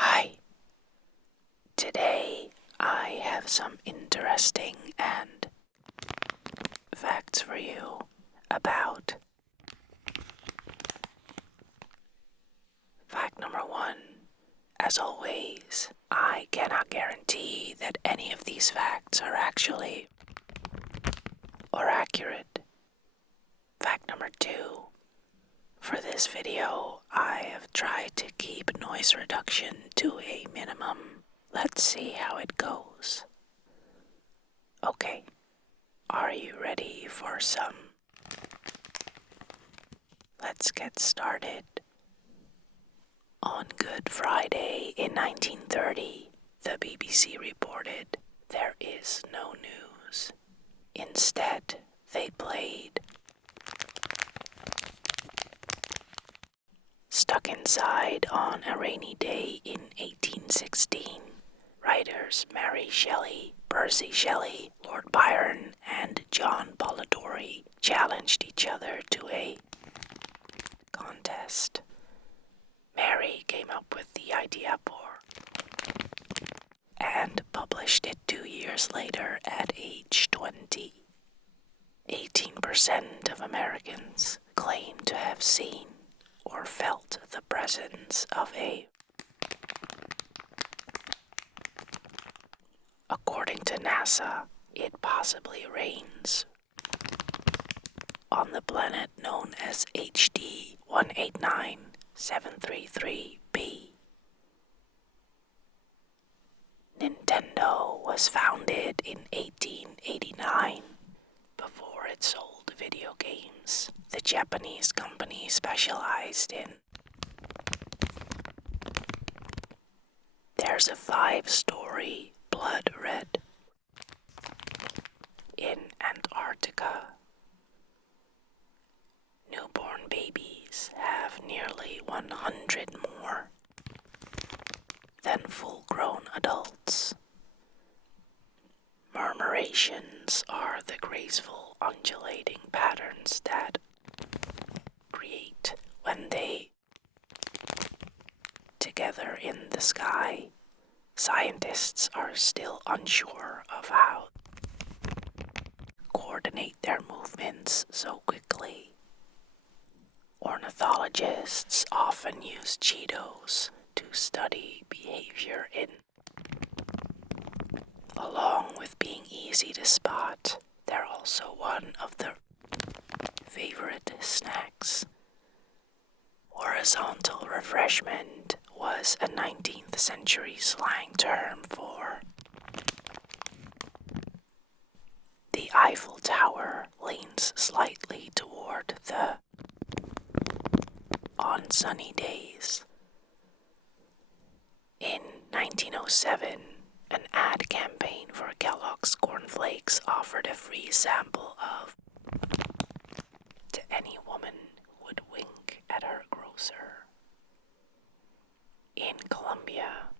Hi. Today I have some interesting and facts for you about fact number 1. As always, I cannot guarantee that any of these facts are actually or accurate. Fact number 2. For this video, I have tried to keep noise reduction to a minimum. Let's see how it goes. Okay, are you ready for some? Let's get started. On Good Friday in 1930, the BBC reported, "There is no news." Instead, they played Stuck Inside on a Rainy Day in 1816. Writers Mary Shelley, Percy Shelley, Lord Byron, and John Polidori challenged each other to a contest. Mary came up with the idea for and published it 2 years later at age 20. 18% of Americans claim to have seen or felt the presence of a. According to NASA, it possibly rains on the planet known as HD 189733b. Nintendo was founded in 1889. Before it sold video games, the Japanese company specialized in. There's a 5-story blood red in Antarctica. Newborn babies have nearly 100 more than full-grown adults. Murmurations are the graceful undulating patterns that create when they together in the sky. Scientists are still unsure of how coordinate their movements so quickly. Ornithologists often use Cheetos to study behavior in. Along with being easy to spot, they're also one of the favorite snacks. Horizontal refreshment was a 19th century slang term for the Eiffel Tower leans slightly toward the on sunny days. In 1907, an ad campaign for Kellogg's cornflakes offered a free sample of to any woman who would wink at her grocer. In Colombia,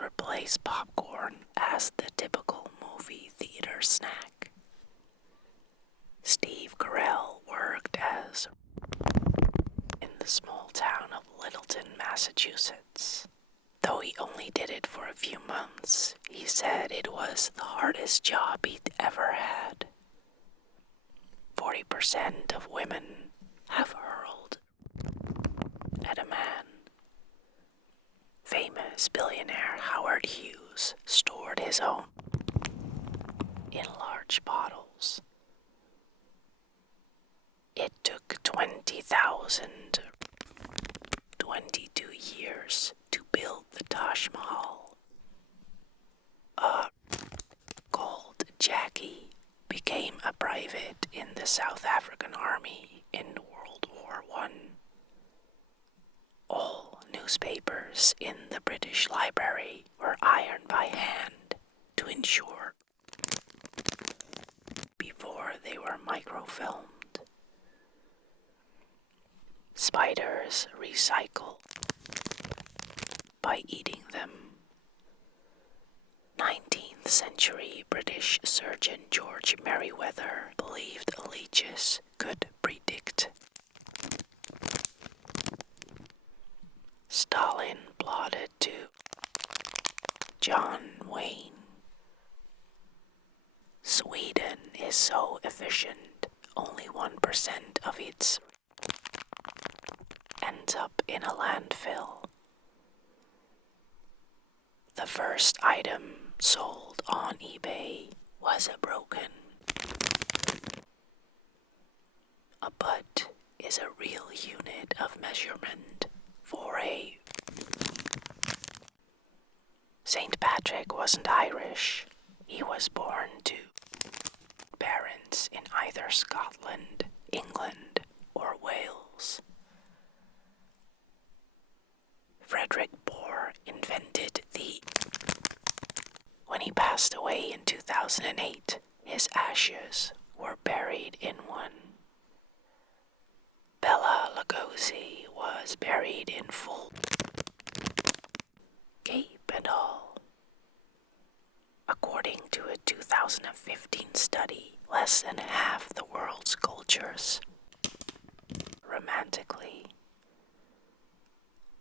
replace popcorn as the typical movie theater snack. Steve Carell worked as in the small town of Littleton, Massachusetts. Though he only did it for a few months, he said it was the hardest job he'd ever had. 40% of women have hurled at a man. Famous billionaire Howard Hughes stored his own in large bottles. It took 22 years to build the Taj Mahal. Called Jackie became a private in the South African Army in World War I. All newspapers in the British Library were ironed by hand to ensure before they were microfilmed. Spiders recycle by eating them. 19th century British surgeon George Merriweather believed leeches could predict. Stalin plotted to John Wayne. Sweden is so efficient, only 1% of its ends up in a landfill. The first item sold on eBay was a broken. A butt is a real unit of measurement for a. St. Patrick wasn't Irish. He was born to parents in either Scotland, England, or Wales. Frederick Bohr invented the. When he passed away in 2008, his ashes were buried in one. Bela Lugosi was buried in full cape and all. According to a 2015 study, less than half the world's cultures romantically.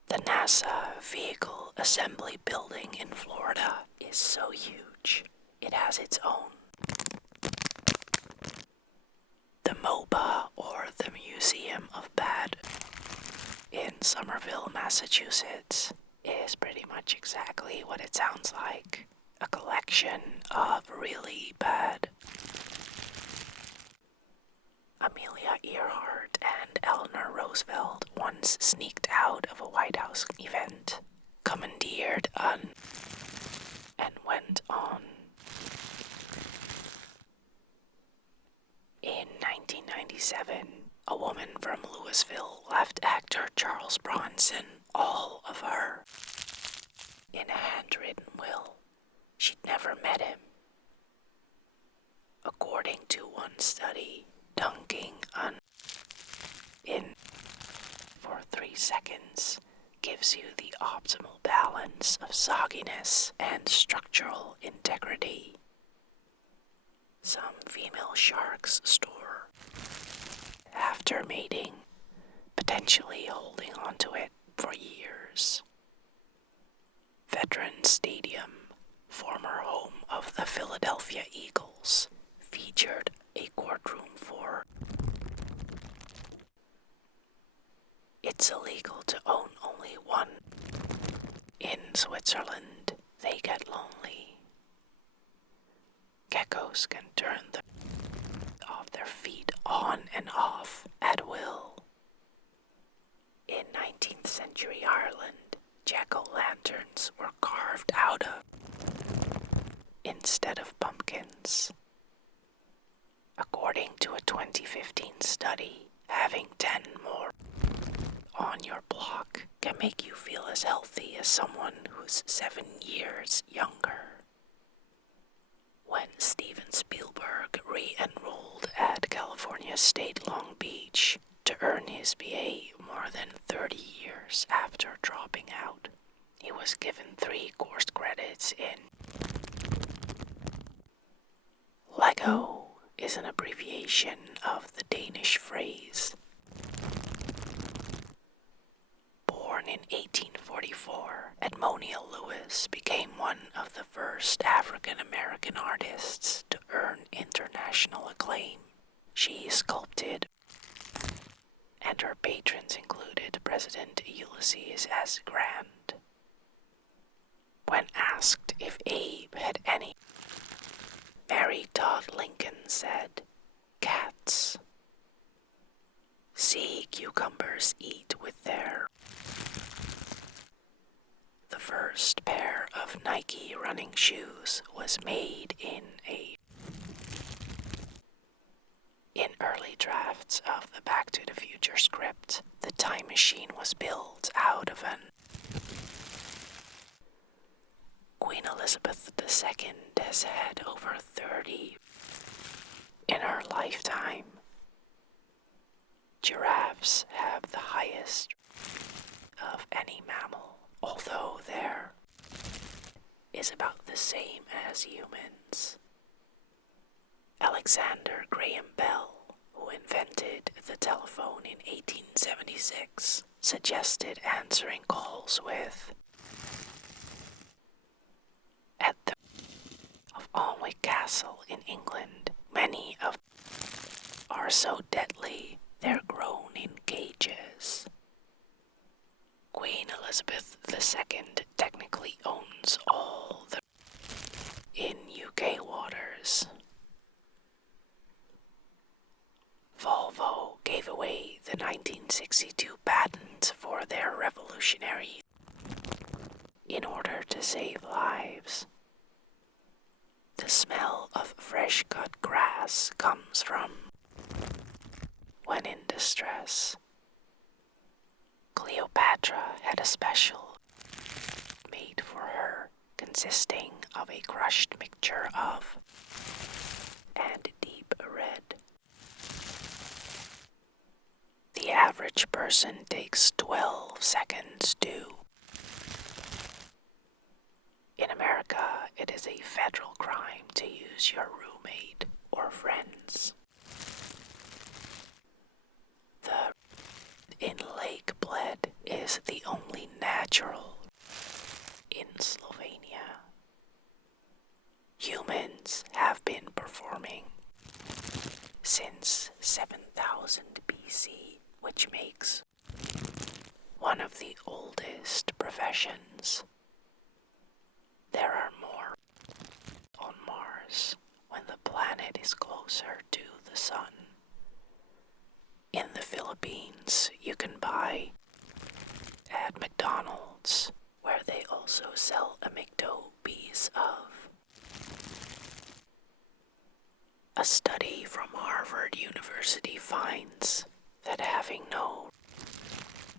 The NASA Vehicle Assembly Building in Florida is so huge, it has its own. The MOBA, or the Museum of Bad, in Somerville, Massachusetts, is pretty much exactly what it sounds like. A collection of really bad. Amelia Earhart and Eleanor Roosevelt once sneaked out of a White House event, commandeered and went on. In 1997, a woman from Louisville left actor Charles Bronson all of her in a handwritten will. She'd never met him. According to one study, dunking in for 3 seconds gives you the optimal balance of sogginess and structural integrity. Some female sharks store after mating, potentially holding onto it for years. Veterans Stadium, former home of the Philadelphia Eagles, featured a courtroom for. It's illegal to own only one. In Switzerland, they get lonely. Geckos can turn their feet on and off at will. In 19th century Ireland, jack-o'-lanterns were carved out of instead of pumpkins. According to a 2015 study, having 10 more on your block can make you feel as healthy as someone who's 7 years younger. When Steven Spielberg re-enrolled at California State Long Beach to earn his BA more than 30 years after dropping out, he was given 3 course credits in. Lego is an abbreviation of the Danish phrase. Born in 1844, Edmonia Lewis became one of the first African-American artists to earn international acclaim. She sculpted, and her patrons included President Ulysses S. Grant. When asked if Abe had any, Mary Todd Lincoln said, "Cats. Sea cucumbers eat with their." The first pair of Nike running shoes was made in early drafts of the Back to the Future script. The time machine was built out of an. Queen Elizabeth II has had over 30 in her lifetime. Giraffes have the highest of any mammal, although there is about the same as humans. Alexander Graham Bell, who invented the telephone in 1876, suggested answering calls with England. Many of them are so deadly they're grown in cages. Queen Elizabeth II technically owns all the in UK waters. Volvo gave away the 1962 patent for their revolutionary in order to save lives. The smell of fresh cut grass comes from when in distress. Cleopatra had a special made for her consisting of a crushed mixture of and deep red. The average person takes 12 seconds to. In America, it is a federal crime to use your roommate or friends. The in Lake Bled is the only natural in Slovenia. Humans have been performing since 7000 BC, which makes one of the oldest professions. There are more on Mars when the planet is closer to the sun. In the Philippines, you can buy at McDonald's, where they also sell a McDo-piece of. A study from Harvard University finds that having no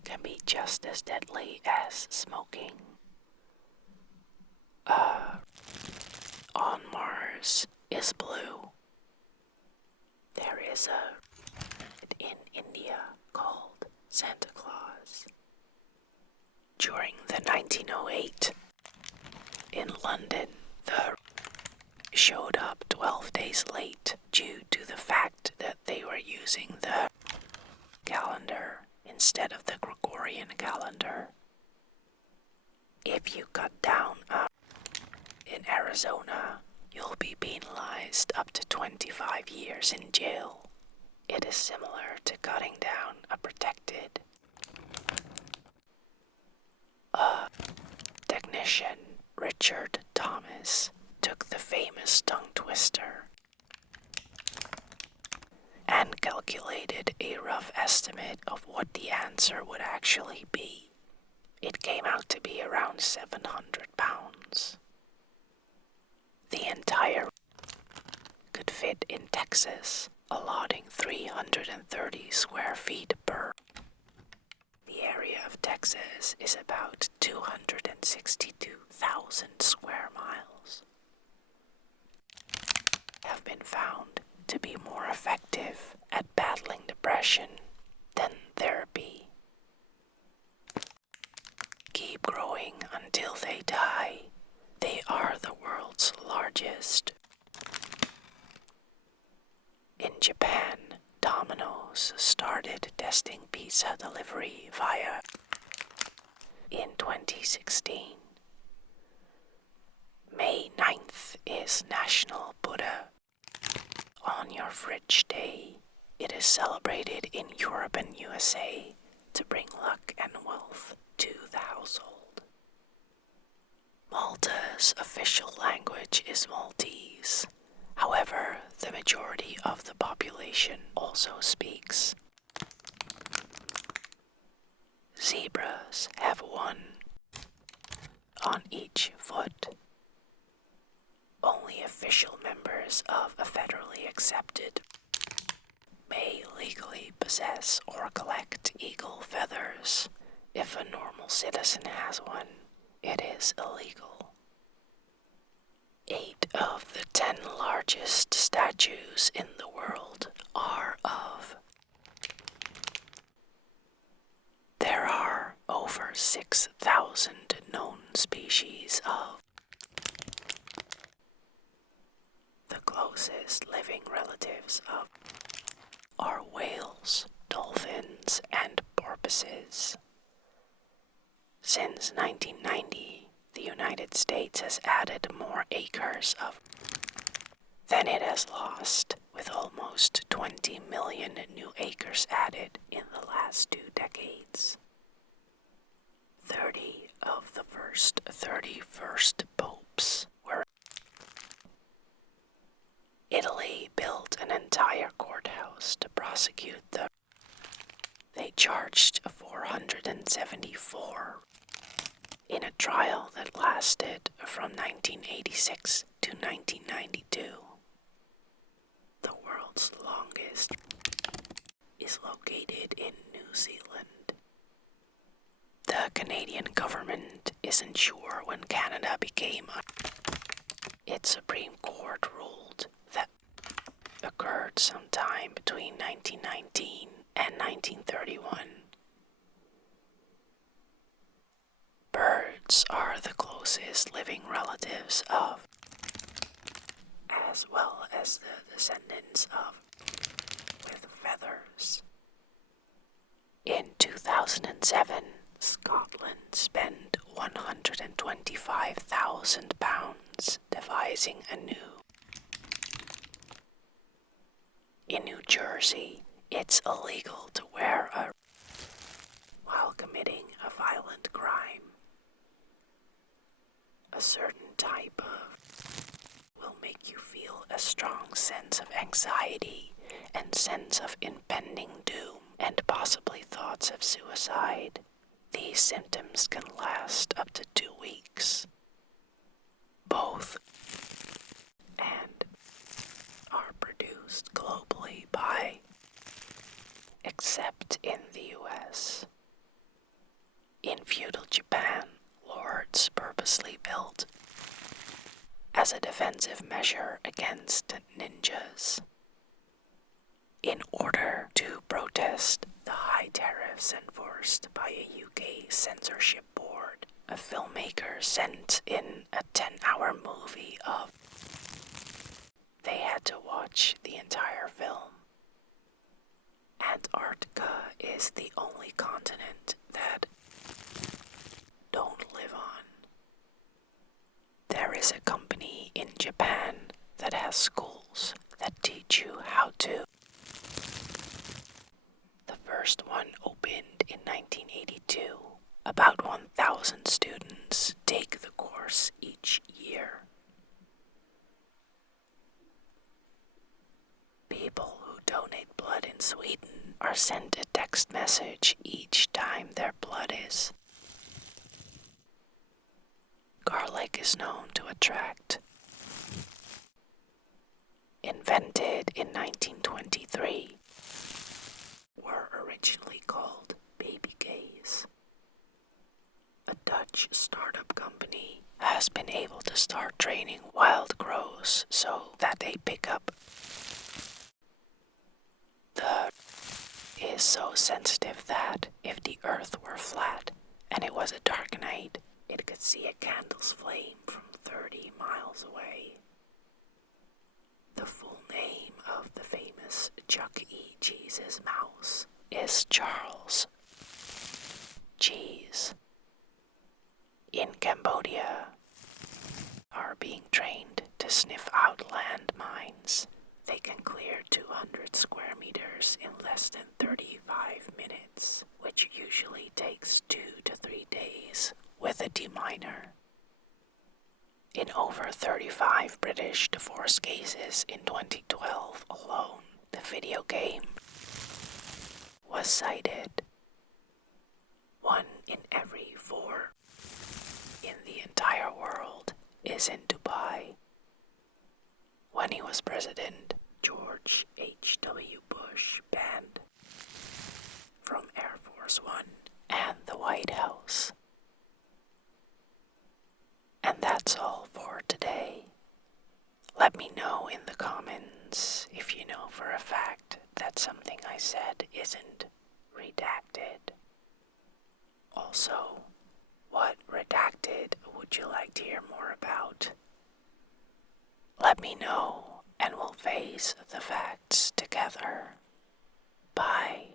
can be just as deadly as smoking. On Mars is blue. There is a in India called Santa Claus. During the 1908 in London, the showed up 12 days late due to the fact that they were using the calendar instead of the Gregorian calendar. If you cut down in Arizona, you'll be penalized up to 25 years in jail. It is similar to cutting down a protected technician, Richard Thomas, took the famous tongue twister and calculated a rough estimate of what the answer would actually be. It came out to be around 700 pounds. The entire could fit in Texas, allotting 330 square feet per. The area of Texas is about 262,000 square miles. Have been found to be more effective at battling depression than therapy. Keep growing until they die. They are the world's largest. In Japan, Domino's started testing pizza delivery via in 2016. May 9th is National Buddha on Your Fridge Day. It is celebrated in Europe and USA to bring luck and wealth to the household. Malta's official language is Maltese. However, the majority of the population also speaks. Zebras have one on each foot. Only official members of a federally accepted may legally possess or collect eagle feathers. If a normal citizen has one, it is illegal. 8 of the 10 largest statues in the world are of. There are over 6,000 known species of. The closest living relatives of are whales, dolphins, and porpoises. Since 1990, the United States has added more acres of than it has lost, with almost 20 million new acres added in the last 2 decades. 30 of the first 31st popes were. Italy built an entire courthouse to prosecute the. They charged 474 in a trial that lasted from 1986 to 1992. The world's longest is located in New Zealand. The Canadian government isn't sure when Canada became its Supreme Court ruled that occurred sometime between 1919 and 1931. Birds are the closest living relatives of, as well as the descendants of, with feathers. In 2007, Scotland spent £125,000 devising a new. In New Jersey, it's illegal to wear a while committing a violent crime. A certain type of will make you feel a strong sense of anxiety and sense of impending doom and possibly thoughts of suicide. These symptoms can last up to 2 weeks. Both and are produced globally by, except in the US. In feudal Japan, lords purposely built as a defensive measure against ninjas. In order to protest the high tariffs enforced by a UK censorship board, a filmmaker sent in a 10-hour movie of. They had to watch the entire film. Antarctica is the only continent that don't live on. There is a company in Japan that has schools that teach you how to. The first one opened in 1982. About 1,000 students take the course each year. People who donate blood in Sweden are sent a text message each time their blood is. Garlic is known to attract. Invented in 1923, were originally called baby gays. A Dutch startup company has been able to start training wild crows so that they pick up. The is so sensitive that if the earth were flat and it was a dark night, it could see a candle's flame from 30 miles away. The full name of the famous Chuck E. Cheese's mouse is Charles Cheese. In Cambodia, are being trained to sniff out landmines. They can clear 200 square meters in less than 35 minutes, which usually takes 2 to 3 days with a deminer. In over 35 British divorce cases in 2012 alone, the video game was cited. 1 in every 4 in the entire world is in Dubai. When he was president, George H.W. Bush banned from Air Force One and the White House. And that's all for today. Let me know in the comments if you know for a fact that something I said isn't redacted. Also, what redacted would you like to hear more about? Let me know and we'll face the facts together. Bye.